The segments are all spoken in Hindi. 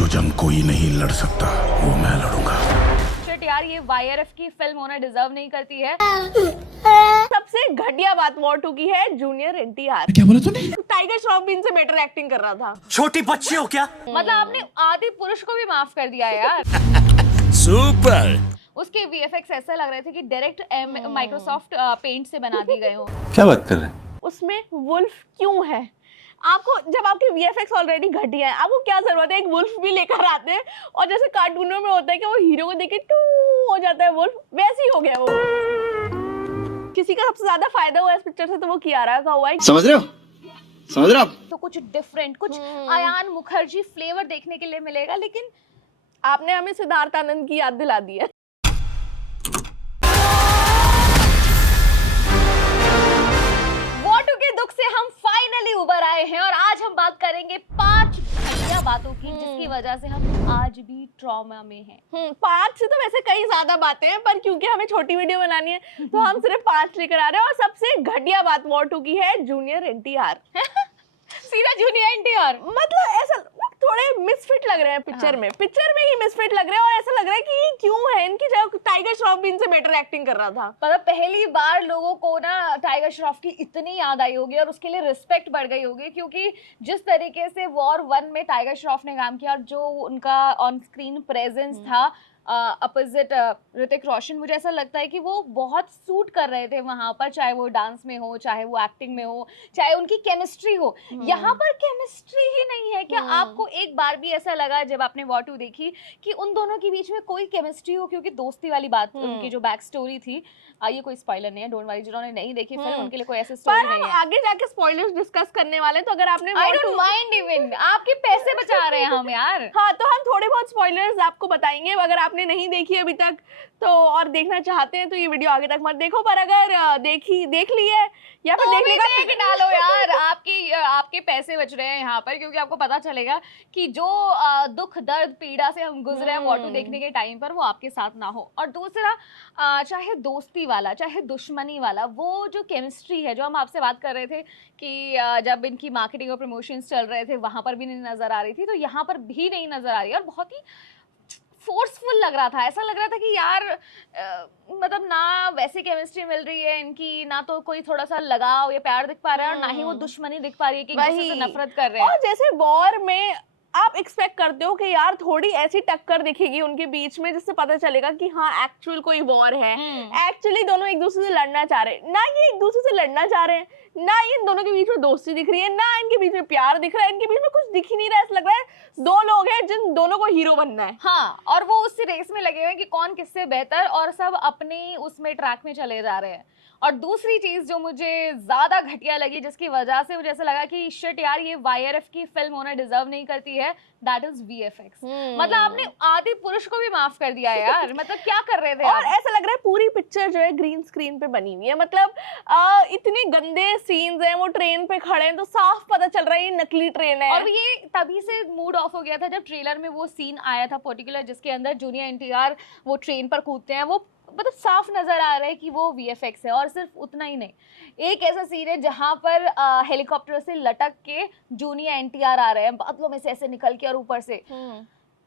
जो जंग कोई नहीं लड़ सकता वो मैं लड़ूंगा। शिट यार, ये YRF की फिल्म होना डिजर्व नहीं करती है। सबसे घटिया बात वॉर 2 की है जूनियर NTR। क्या बोला तूने? टाइगर श्रॉफ भी इनसे बेटर एक्टिंग कर रहा था। छोटी बच्ची हो क्या? मतलब आपने आदि पुरुष को भी माफ कर दिया यार। सुपर। उसके VFX ऐसा लग रहे थे कि डायरेक्ट माइक्रोसॉफ्ट पेंट से बना दिए गए हो। क्या बात कर रहे हैं? उसमें वुल्फ क्यों है? आपको जब आपके VFX ऑलरेडी घटिया है, आपको क्या जरूरत है एक वुल्फ भी लेकर आते हैं? और जैसे कार्टूनों में होता है कि वो हीरो को देख के टू हो जाता है वुल्फ, वैसे ही हो गया वो। किसी का सबसे ज्यादा फायदा हुआ इस पिक्चर से तो वो कियारा का हुआ है। समझ रहे हो? समझ रहे हो आप? तो कुछ डिफरेंट, कुछ अयान मुखर्जी फ्लेवर देखने के लिए मिलेगा, लेकिन आपने हमें सिद्धार्थ आनंद की याद दिला दी है। वॉर 2 के दुख से हम फाइनली उबर आए हैं और आज हम बात करेंगे 5 घटिया बातों की जिसकी वजह से हम आज भी ट्रॉमा में हैं। 5 से तो वैसे कई ज्यादा बातें हैं, पर क्योंकि हमें छोटी वीडियो बनानी है तो हम सिर्फ 5 लेकर आ रहे हैं। और सबसे घटिया बात वॉर 2 की है जूनियर NTR। सीधा जूनियर NTR। मतलब ऐसा थोड़े मिसफिट लग रहे हैं पिक्चर में ही मिसफिट लग रहे हैं। और ऐसा लग रहा है कि ये क्यों है, इनकी जगह टाइगर श्रॉफ भी इनसे बेटर एक्टिंग कर रहा था। मतलब पहली बार लोगों को ना टाइगर श्रॉफ की इतनी याद आई होगी और उसके लिए रिस्पेक्ट बढ़ गई होगी, क्योंकि जिस तरीके से वॉर 1 में टाइगर श्रॉफ ने काम किया और जो उनका ऑन स्क्रीन प्रेजेंस था अपोजिट ऋतिक रोशन, मुझे ऐसा लगता है कि वो बहुत सूट कर रहे थे वहां पर, चाहे वो डांस में हो, चाहे वो एक्टिंग में हो, चाहे उनकी केमिस्ट्री हो। यहाँ पर केमिस्ट्री ही नहीं है। क्या आपको एक बार भी ऐसा लगा जब आपने वॉर 2 देखी कि उन दोनों के बीच में कोई केमिस्ट्री हो? क्योंकि दोस्ती वाली बात, उनकी जो बैक स्टोरी थी, ये कोई स्पॉइलर नहीं है, डोंट वरी, जिन्होंने नहीं देखी फिल्म उनके लिए कोई ऐसी स्टोरी नहीं है। आगे जाके स्पॉयलर्स डिस्कस करने वाले, तो अगर आपने आई डोंट माइंड, इवन आपके पैसे बचा रहे हैं हम यार। हाँ, तो हम थोड़े बहुत स्पॉयलर्स आपको बताएंगे। अगर आपने नहीं देखी अभी तक तो और देखना चाहते हैं तो ये वीडियो आगे तक मत देखो, पर अगर देख ली है या फिर तो देखने का देख डालो यार, आपके पैसे बच रहे हैं यहाँ पर, क्योंकि आपको पता चलेगा कि जो दुख दर्द पीड़ा से हम गुजरे हैं वॉर 2 देखने के टाइम पर, वो आपके साथ ना हो। और दूसरा, चाहे दोस्ती वाला चाहे दुश्मनी वाला, वो जो केमिस्ट्री है जो हम आपसे बात कर रहे थे कि जब इनकी मार्केटिंग और प्रमोशंस चल रहे थे वहां पर भी नहीं नजर आ रही थी, तो यहाँ पर भी नहीं नजर आ रही है। और बहुत ही फोर्सफुल लग रहा था, ऐसा लग रहा था कि यार मतलब ना वैसी केमिस्ट्री मिल रही है इनकी, ना तो कोई थोड़ा सा लगाव या प्यार दिख पा रहा है और ना ही वो दुश्मनी दिख पा रही है कि एक दूसरे से नफरत कर रहे हैं। और जैसे वॉर में आप एक्सपेक्ट करते हो कि यार थोड़ी ऐसी टक्कर दिखेगी उनके बीच में जिससे पता चलेगा कि हाँ एक्चुअल कोई वॉर है, एक्चुअली दोनों एक दूसरे से लड़ना चाह रहे हैं। ना ये एक दूसरे से लड़ना चाह रहे हैं, ना ये इन दोनों के बीच में दोस्ती दिख रही है, ना इनके बीच में प्यार दिख रहा है, इनके बीच में कुछ दिख ही नहीं रहा है। ऐसा लग रहा है दो लोग हैं जिन दोनों को हीरो बनना है। हाँ, और वो उस रेस में लगे हुए हैं कि कौन किससे बेहतर, और सब अपनी उसमें ट्रैक में चले जा रहे हैं। और दूसरी चीज जो मुझे ज्यादा घटिया लगी, जिसकी वजह से मुझे ऐसा लगा कि शिट यार, ये YRF की फिल्म होना डिजर्व नहीं करती है, दैट इज VFX। मतलब आपने आदि पुरुष को भी माफ कर दिया यार। मतलब क्या कर रहे थे और आप? ऐसा लग रहा है पूरी पिक्चर जो है ग्रीन स्क्रीन पे बनी हुई है। मतलब इतने गंदे सीन्स हैं, वो ट्रेन पे खड़े हैं तो साफ पता चल रहा है ये नकली ट्रेन है। और ये तभी से मूड ऑफ हो गया था जब ट्रेलर में वो सीन आया था पर्टिकुलर, जिसके अंदर जूनियर NTR वो ट्रेन पर कूदते हैं। वो मतलब साफ नजर आ रहा है कि वो VFX है। और सिर्फ उतना ही नहीं, एक ऐसा सीन है जहां पर हेलीकॉप्टर से लटक के जूनियर NTR आ रहे हैं बादलों में से ऐसे निकल के, और ऊपर से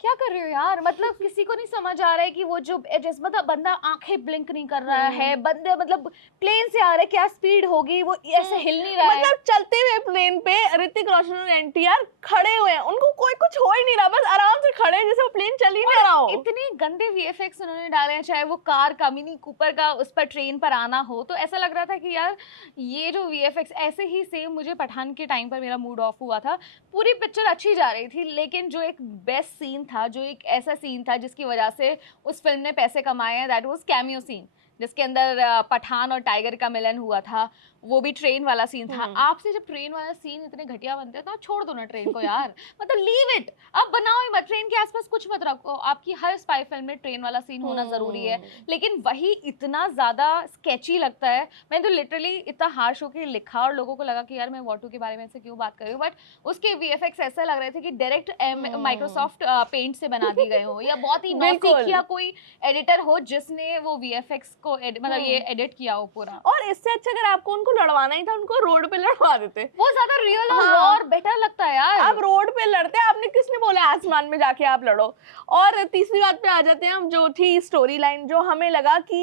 क्या कर रहे हो यार? मतलब किसी को नहीं समझ आ रहा है कि वो जो एजेस, मतलब बंदा आंखें ब्लिंक नहीं कर रहा है, बंदे मतलब प्लेन से आ रहा है, क्या स्पीड होगी, वो ऐसे हिल नहीं रहा है। मतलब चलते हुए प्लेन पे ऋतिक रोशन और NTR खड़े हुए हैं, उनको कोई कुछ हो ही नहीं रहा, बस आराम से खड़े हैं जैसे वो प्लेन चल ही नहीं रहा हो। इतने गंदे VFX उन्होंने डाले हैं, चाहे वो कार का मिनी कूपर का उस पर ट्रेन पर आना हो, तो ऐसा लग रहा था कि यार ये जो VFX, ऐसे ही सेम मुझे पठान के टाइम पर मेरा मूड ऑफ हुआ था। पूरी पिक्चर अच्छी जा रही थी, लेकिन जो एक बेस्ट सीन था, जो एक ऐसा सीन था जिसकी वजह से उस फिल्म ने पैसे कमाए हैं, दैट वाज कैमियो सीन, जिसके अंदर पठान और टाइगर का मिलन हुआ था। वो भी ट्रेन वाला सीन था। आपसे जब ट्रेन वाला सीन इतने घटिया बनते हैं तो आप छोड़ दो ना ट्रेन को यार। मतलब लीव इट, अब बनाओ ही मत, ट्रेन के आसपास कुछ मत रखो। आपकी हर स्पाई फिल्म में ट्रेन वाला सीन होना जरूरी है, लेकिन वही इतना ज्यादा स्केची लगता है। मैंने तो लिटरली इतना हार्श होकर लिखा और लोगों को लगा कि यार मैं वॉर 2 के बारे में ऐसे क्यों बात कर रही हूँ, बट उसके VFX ऐसा लग रहे थे कि डायरेक्ट माइक्रोसॉफ्ट पेंट से बना दिए गए हो, या बहुत ही नौसिखिया कोई एडिटर हो जिसने वो VFX को मतलब ये एडिट किया हो पूरा। और इससे अच्छा अगर आपको उनको लड़वाना ही था, उनको रोड पे लड़वा देते, वो ज्यादा रियल और हाँ। और बेटर लगता है यार। आप रोड पे लड़ते, आपने किसने बोला आसमान में जाके आप लड़ो। और तीसरी बात पे आ जाते हैं हम, जो थी स्टोरी लाइन, जो हमें लगा कि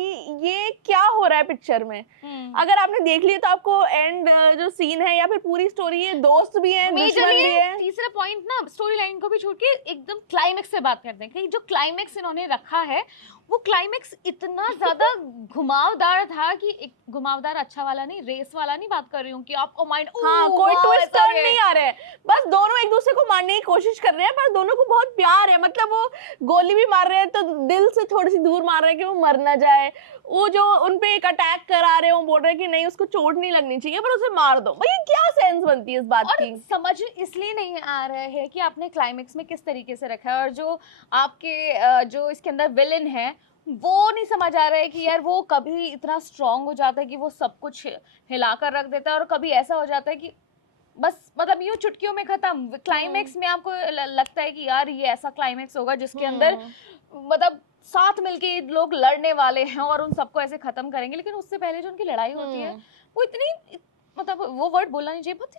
ये क्या हो रहा है पिक्चर में। अगर आपने देख लिया तो आपको एंड जो सीन है या फिर पूरी स्टोरी, ये दोस्त भी है, दुश्मन भी है। तीसरा पॉइंट ना, स्टोरी लाइन को भी छोड़ के एकदम क्लाइमेक्स से बात करते हैं कि जो क्लाइमेक्स इन्होंने रखा है वो क्लाइमेक्स इतना ज्यादा घुमावदार था कि एक घुमावदार अच्छा वाला नहीं, रेस वाला नहीं बात कर रही हूँ कि आपको माइंड हाँ, कोई ट्विस्ट टर्न नहीं आ रहे हैं, बस दोनों एक दूसरे को मारने की कोशिश कर रहे हैं, पर दोनों को बहुत प्यार है। मतलब वो गोली भी मार रहे हैं तो दिल से थोड़ी सी दूर मार रहे हैं कि वो मर ना जाए। वो जो उनपे एक अटैक करा रहे हैं, वो बोल रहे हैं कि नहीं उसको चोट नहीं लगनी चाहिए पर उसे मार दो। भाई क्या सेंस बनती है इस बात की? समझ इसलिए नहीं आ रहा है कि आपने क्लाइमेक्स में किस तरीके से रखा है, और जो आपके जो इसके अंदर विलेन है वो नहीं समझ आ रहा है कि यार वो कभी इतना स्ट्रांग हो जाता है कि वो सब कुछ हिलाकर रख देता है, और कभी ऐसा हो जाता है कि बस मतलब यूं चुटकियों में खत्म। क्लाइमेक्स में आपको लगता है कि यार ये ऐसा क्लाइमेक्स होगा जिसके अंदर मतलब साथ मिलके लोग लड़ने वाले हैं और उन सबको ऐसे खत्म करेंगे, लेकिन उससे पहले जो उनकी लड़ाई होती है वो इतनी, मतलब वो वर्ड बोलना नहीं चाहिए, बहुत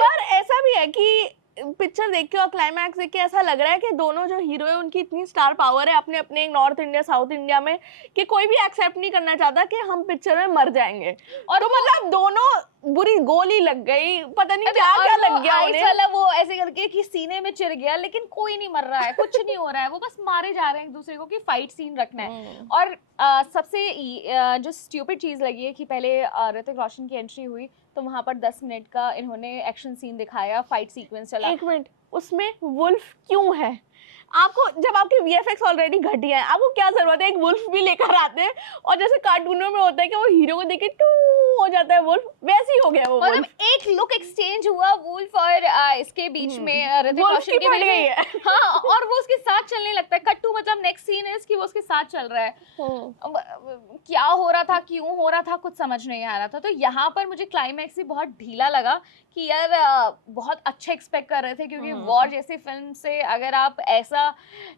पर ऐसा भी है कि पिक्चर देख के और क्लाइमैक्स देख के ऐसा लग रहा है कि दोनों जो हीरो है उनकी इतनी स्टार पावर है अपने अपने नॉर्थ इंडिया साउथ इंडिया में कि कोई भी एक्सेप्ट नहीं करना चाहता कि हम पिक्चर में मर जाएंगे। और तो मतलब दोनों बुरी गोली लग गई, पता नहीं क्या क्या लग गया उन्हें। वाला वो ऐसे करके कि सीने में चिर गया, लेकिन कोई नहीं मर रहा है, कुछ नहीं हो रहा है, वो बस मारे जा रहे हैं एक दूसरे को कि फाइट सीन रखना है। और सबसे जो स्ट्यूपिड चीज लगी है कि पहले ऋतिक रोशन की एंट्री हुई तो वहां पर 10 मिनट का इन्होंने एक्शन सीन दिखाया, फाइट सीक्वेंस चला। एक मिनट, उसमें वुल्फ क्यों है? आपको जब आपके VFX ऑलरेडी घटिया है, आपको क्या जरूरत है एक वुल्फ भी लेकर आते हैं? और जैसे कार्टूनों में होता है कि वो हीरो को देख के टू हो जाता है वुल्फ, वैसे ही हो गया वो। मतलब एक लुक एक्सचेंज हुआ वुल्फ और इसके बीच में, ऋतिक रोशन के बीच में, हाँ, और वो उसके साथ चलने लगता है। कट टू मतलब नेक्स्ट सीन है इसकी, वो उसके साथ चल रहा है। क्या हो रहा था, क्यों हो रहा था, कुछ समझ नहीं आ रहा था। तो यहाँ पर मुझे क्लाइमैक्स भी बहुत ढीला लगा कि यार बहुत अच्छा एक्सपेक्ट कर रहे थे, क्योंकि वॉर जैसी फिल्म से अगर आप ऐसा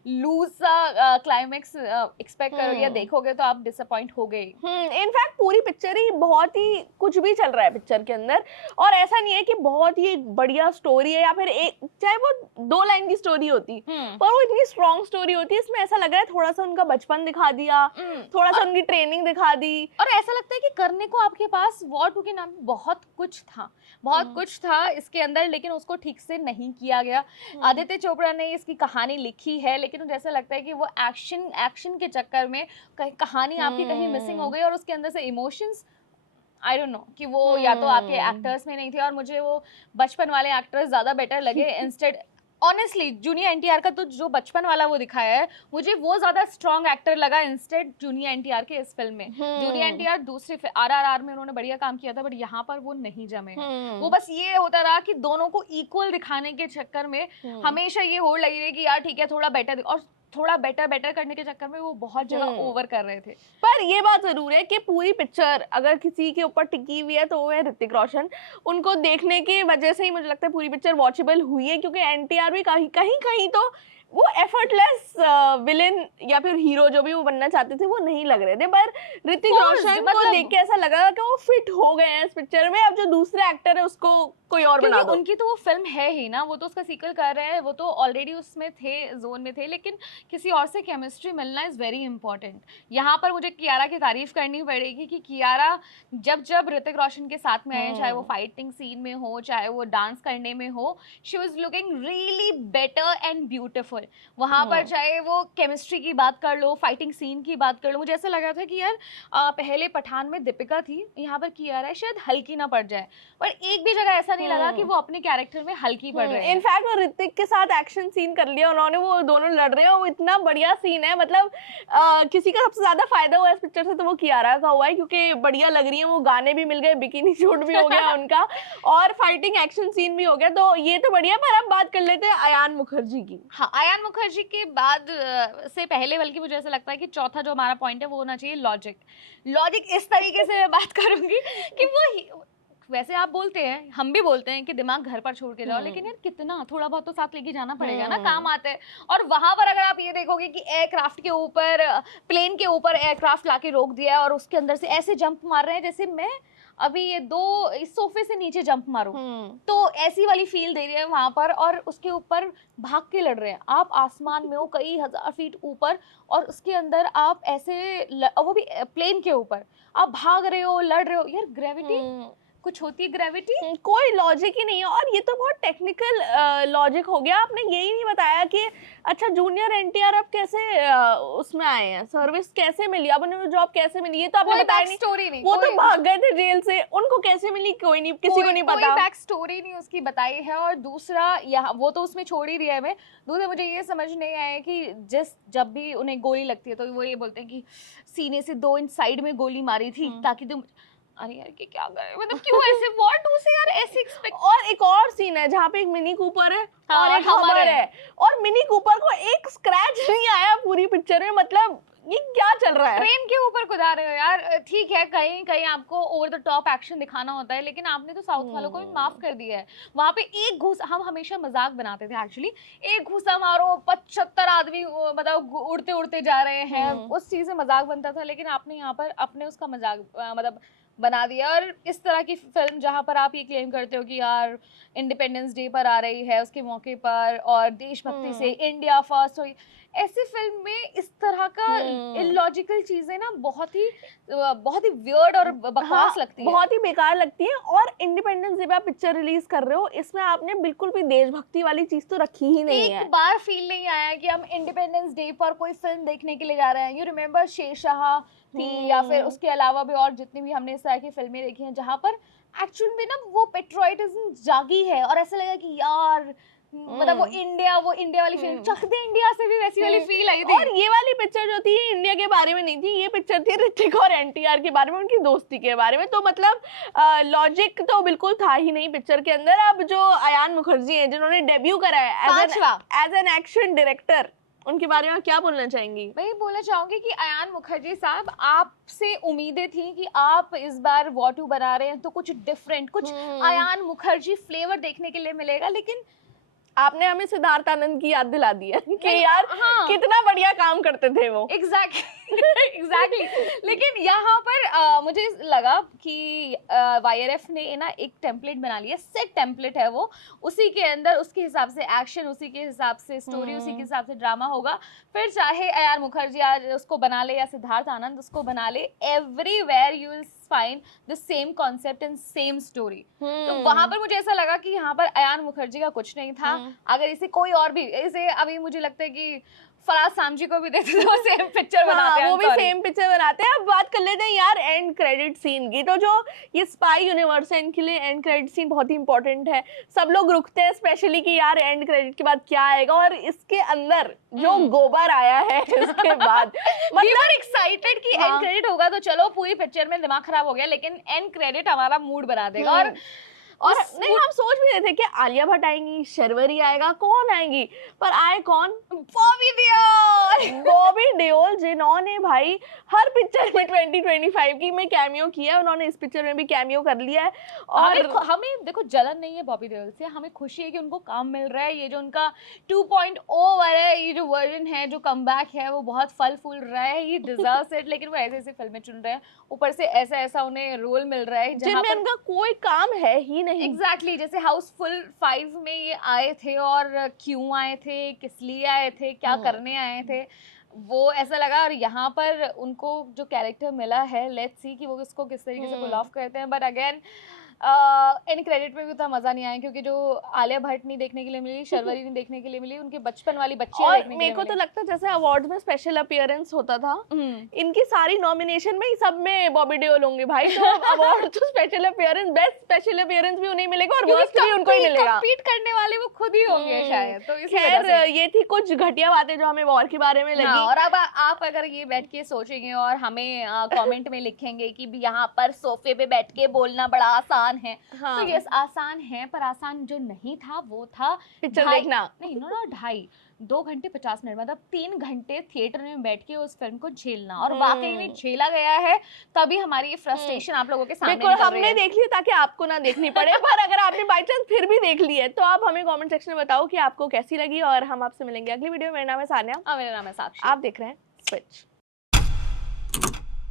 लूज सा क्लाइमैक्स एक्सपेक्ट करोगे या देखोगे तो आप डिसअपॉइंट हो गए। इनफैक्ट पूरी पिक्चर ही बहुत ही कुछ भी चल रहा है पिक्चर के अंदर, और ऐसा नहीं है कि बहुत ही बढ़िया स्टोरी है या फिर एक, चाहे वो 2 लाइन की स्टोरी होती पर वो इतनी स्ट्रॉन्ग स्टोरी होती है। इसमें ऐसा लग रहा है थोड़ा सा उनका बचपन दिखा दिया, थोड़ा सा उनकी ट्रेनिंग दिखा दी, और ऐसा लगता है कि करने को आपके पास वॉर 2 के नाम बहुत कुछ था, बहुत कुछ था इसके अंदर, लेकिन उसको ठीक से नहीं किया गया। आदित्य चोपड़ा ने इसकी कहानी लिखी है, लेकिन जैसा लगता है कि वो एक्शन के चक्कर में कहानी आपकी कहीं मिसिंग हो गई, और उसके अंदर से इमोशंस आई डोंट नो कि वो या तो आपके एक्टर्स में नहीं थे, और मुझे वो बचपन वाले एक्टर्स ज्यादा बेटर लगे। इंस्टेड ऑनेस्टली जूनियर NTR का तो जो बचपन वाला वो दिखाया है, मुझे वो ज्यादा स्ट्रॉन्ग एक्टर लगा इंस्टेड जूनियर NTR के इस फिल्म में। जूनियर NTR दूसरी RRR में उन्होंने बढ़िया काम किया था, बट यहाँ पर वो नहीं जमे। वो बस ये होता रहा कि दोनों को इक्वल दिखाने के चक्कर में हमेशा ये होड़ लगी रही कि यार ठीक है थोड़ा बेटर, और थोड़ा बेटर करने के चक्कर में वो बहुत जगह ओवर कर रहे थे। पर ये बात जरूर है कि पूरी पिक्चर अगर किसी के ऊपर टिकी हुई है तो वो है ऋतिक रोशन। उनको देखने की वजह से ही मुझे लगता है पूरी पिक्चर वॉचेबल हुई है, क्योंकि NTR भी कहीं तो वो एफर्टलेस विलेन या फिर हीरो जो भी वो बनना चाहते थे वो नहीं लग रहे थे, पर ऋतिक रोशन को देख के ऐसा लगा कि वो फिट हो गए हैं इस पिक्चर में। अब जो दूसरा एक्टर है उसको कोई और बना दो। उनकी तो वो फिल्म है ही ना, वो तो उसका सीक्वल कर रहे हैं, वो तो ऑलरेडी उसमें थे, जोन में थे, लेकिन किसी और से केमिस्ट्री मिलना इज वेरी इंपॉर्टेंट। यहाँ पर मुझे कियारा की तारीफ करनी पड़ेगी कि कियारा जब ऋतिक रोशन के साथ में आए, चाहे वो फाइटिंग सीन में हो, चाहे वो डांस करने में हो, she was looking really better and beautiful. वहां पर चाहे वो केमिस्ट्री की बात कर लो, फाइटिंग सीन की बात कर लो, मुझे ऐसा लगा था कि यार पहले पठान में दीपिका थी, यहाँ पर कियारा है, शायद हल्की ना पड़ जाए, पर एक भी जगह ऐसा नहीं लगा कि वो अपने कैरेक्टर में हल्की पड़ रहे हैं। इनफैक्ट वो ऋतिक के साथ एक्शन सीन कर लिया उन्होंने, वो दोनों लड़ रहे हैं, वो इतना बढ़िया सीन है। मतलब किसी का सबसे ज्यादा फायदा हुआ इस पिक्चर से तो वो कियारा का हुआ है, क्योंकि बढ़िया लग रही है, वो गाने भी मिल गए, बिकिनी शूट भी हो गया उनका, और फाइटिंग एक्शन सीन भी हो गया, तो ये तो बढ़िया। पर अब बात कर लेते हैं अयान मुखर्जी की। हाँ, अयान मुखर्जी के बाद से पहले, बल्कि मुझे ऐसा लगता है कि चौथा जो हमारा पॉइंट है वो होना चाहिए लॉजिक। इस तरीके से मैं बात करूंगी कि वो वैसे आप बोलते हैं, हम भी बोलते हैं कि दिमाग घर पर छोड़ के जाओ, लेकिन यार कितना थोड़ा बहुत तो साथ लेके जाना पड़ेगा ना, काम आते हैं। और वहां पर अगर आप ये देखोगे कि एयरक्राफ्ट के ऊपर, प्लेन के ऊपर एयरक्राफ्ट लाके रोक दिया है और उसके अंदर से ऐसे जंप मार रहे हैं जैसे मैं अभी ये इस सोफे से नीचे जंप मारूं, तो ऐसी वाली फील दे रही है वहां पर। और उसके ऊपर भाग के लड़ रहे हैं, आप आसमान में हो कई हजार फीट ऊपर, और उसके अंदर आप ऐसे वो भी प्लेन के ऊपर आप भाग रहे हो, लड़ रहे हो। यार ग्रेविटी कुछ होती है, ग्रेविटी कोई लॉजिक ही नहीं है। और ये तो बहुत टेक्निकल लॉजिक हो गया। आपने यही नहीं बताया कि अच्छा जूनियर एनटीआर अब कैसे उसमें आए हैं, सर्विस कैसे मिली, अब उन्हें जॉब कैसे मिली, ये तो आपने बताया नहीं। स्टोरी नहीं, वो तो भाग गए थे जेल से, उनको कैसे मिली कोई नहीं, किसी को नहीं पता, कोई बैक स्टोरी नहीं उसकी बताई है। और दूसरा यहाँ वो तो उसमें छोड़ ही दिया है। मैं दूसरा मुझे ये समझ नहीं आया कि जब भी उन्हें गोली लगती है तो वो ये बोलते हैं कि सीने से 2 इंच साइड में गोली मारी थी ताकि तुम, अरे यार कि क्या करे, मतलब क्यों ऐसे व्हाट उसे यार ऐसे एक्सपेक्ट। और एक और सीन है जहाँ पे एक मिनी कूपर है और एक हमर है, और मिनी कूपर को एक स्क्रैच नहीं आया पूरी पिक्चर में। मतलब ये क्या चल रहा है? ट्रेन के ऊपर कुदा रहे हो यार, ठीक है कहीं कहीं आपको ओवर द टॉप एक्शन दिखाना होता है, लेकिन आपने तो साउथ वालों को भी माफ कर दिया है। वहां पे एक घूसा, हम हमेशा मजाक बनाते थे एक्चुअली, एक घूसा मारो 75 आदमी मतलब उड़ते उड़ते जा रहे हैं, उस चीज से मजाक बनता था। लेकिन आपने यहाँ पर अपने उसका मजाक मतलब बना दिया। और इस तरह की फिल्म जहाँ पर आप ये क्लेम करते हो कि यार इंडिपेंडेंस डे पर आ रही है, उसके मौके पर, और देशभक्ति से इंडिया फर्स्ट हो, ऐसी फिल्म में इस तरह का इलॉजिकल चीजें ना बहुत ही वियर्ड और बकवास लगती है, बहुत ही बेकार लगती है। और इंडिपेंडेंस डे पे आप पिक्चर रिलीज कर रहे हो, इसमें आपने बिल्कुल भी देशभक्ति वाली चीज तो रखी ही नहीं है। एक बार फील नहीं आया कि हम इंडिपेंडेंस डे पर कोई फिल्म देखने के लिए जा रहे हैं। यू रिमेम्बर शेरशाह थी, या फिर उसके अलावा भी और जितनी भी हमने इस तरह की फिल्में देखी हैं जहाँ पर एक्चुअल में ना वो पेट्रियोटिज्म जागी है, और ऐसा लगा कि यार मतलब वो इंडिया वाली फील, चक दे इंडिया से भी वैसी वाली फील आई थी। और ये वाली पिक्चर जो थी इंडिया के बारे में नहीं थी, ये पिक्चर थी ऋतिक और एनटीआर के बारे में, उनकी दोस्ती के बारे में। तो मतलब लॉजिक तो बिल्कुल था ही नहीं पिक्चर के अंदर। अब जो अयान मुखर्जी हैं जिन्होंने डेब्यू करा है एज एन एक्शन डायरेक्टर, उनके बारे में क्या बोलना चाहेंगी? मैं ये बोलना चाहूंगी कि अयान मुखर्जी साहब, आपसे उम्मीदें थी कि आप इस बार वॉर 2 बना रहे हैं तो कुछ डिफरेंट, कुछ अयान मुखर्जी फ्लेवर देखने के लिए मिलेगा, लेकिन आपने हमें सिद्धार्थ आनंद की याद दिला दी है कि यार कितना बढ़िया काम करते थे वो। एग्जैक्टली। लेकिन यहाँ पर मुझे लगा कि YRF ने ना एक टेम्पलेट बना लिया, सेट टेम्पलेट है वो, उसी के अंदर उसके हिसाब से एक्शन, उसी के हिसाब से स्टोरी, उसी के हिसाब से ड्रामा होगा। फिर चाहे अयान मुखर्जी आज उसको बना ले या सिद्धार्थ आनंद उसको बना ले, everywhere you will find the same concept and same story. तो वहां पर मुझे ऐसा लगा कि यहाँ पर अयान मुखर्जी का कुछ नहीं था। अगर इसे कोई और भी, इसे अभी मुझे लगता है कि फराज सामजी को भी देते तो सेम पिक्चर बनाते हैं, वो भी सेम पिक्चर बनाते हैं। अब बात कर लेते हैं यार एंड क्रेडिट सीन की। तो जो ये स्पाई यूनिवर्स है, इनके लिए एंड क्रेडिट सीन बहुत ही इंपॉर्टेंट है। सब लोग रुकते हैं स्पेशली कि यार एंड क्रेडिट के बाद क्या आएगा, और इसके अंदर जो गोबर आया है इसके बाद मतलब एक्साइटेड कि एंड क्रेडिट होगा तो चलो पूरी पिक्चर में दिमाग खराब हो गया, लेकिन एंड क्रेडिट हमारा मूड बना देगा। और नहीं, हम सोच भी रहे थे कि आलिया भट्ट आएंगी, शर्वरी आएगा, कौन आएंगी, पर आए कौन? बॉबी देओल। बॉबी देओल जिन्होंने भाई हर पिक्चर में 2025 की में कैमियो किया है, उन्होंने इस पिक्चर में भी कैमियो कर लिया है। और हमें देखो जलन नहीं है बॉबी देओल से, हमें खुशी है कि उनको काम मिल रहा है। ये जो उनका 2.0 वाला ये जो वर्जन है, जो कमबैक है, वो बहुत फल फूल रहा है, ये डिजर्व्स इट। लेकिन वो ऐसे ऐसे फिल्में चुन रहे हैं, ऊपर से ऐसा ऐसा उन्हें रोल मिल रहा है जिनमें उनका कोई काम है ही नहीं। एग्जैक्टली जैसे हाउसफुल 5 में ये आए थे, और क्यों आए थे, किस लिए आए थे, क्या करने आए थे, वो ऐसा लगा। और यहाँ पर उनको जो कैरेक्टर मिला है, लेट्स सी कि वो इसको किस तरीके से पुल ऑफ करते हैं। बट अगेन एंड क्रेडिट में भी उतना मजा नहीं आया, क्योंकि जो आलिया भट्ट नहीं देखने के लिए मिली, शर्वरी नहीं देखने के लिए मिली, उनके बचपन वाली बच्चियां देखने के लिए मिली। मेरे को तो लगता है जैसे अवार्ड्स में स्पेशल अपीयरेंस होता था, इनकी सारी नॉमिनेशन में सब में बॉबी देओल होंगे भाई। तो अवार्ड तो special appearance, best special appearance भी उन्हें मिलेगा और वर्स्ट भी उनको ही मिलेगा। कम्पीट करने वाले वो खुद ही होंगे शायद। तो खैर ये थी कुछ घटिया बातें जो हमें वॉर के बारे में लगी। और अब आप अगर ये बैठ के सोचेंगे और हमें कमेंट में लिखेंगे कि यहाँ पर सोफे पे बैठ के बोलना बड़ा आसान आसान है। हाँ। तो यस आसान है, पर आसान जो नहीं था वो था पिक्चर 2.5 देखना। नहीं नो 2 घंटे 50 मिनट, मतलब 3 घंटे थिएटर में बैठ के उस फिल्म को झेलना, और वाकई में झेला गया है, तभी हमारी ये फ्रस्ट्रेशन आप लोगों के सामने बिल्कुल निकल रही हमने है। देख ली ताकि आपको ना देखनी पड़े। पर अगर आपने बाई चांस फिर भी देख ली है तो आप हमें कमेंट सेक्शन में बताओ कि आपको कैसी लगी, और हम आपसे मिलेंगे अगली वीडियो में। मेरा नाम है सान्या, मेरा नाम है साक्षी। आप देख रहे हैं स्विच।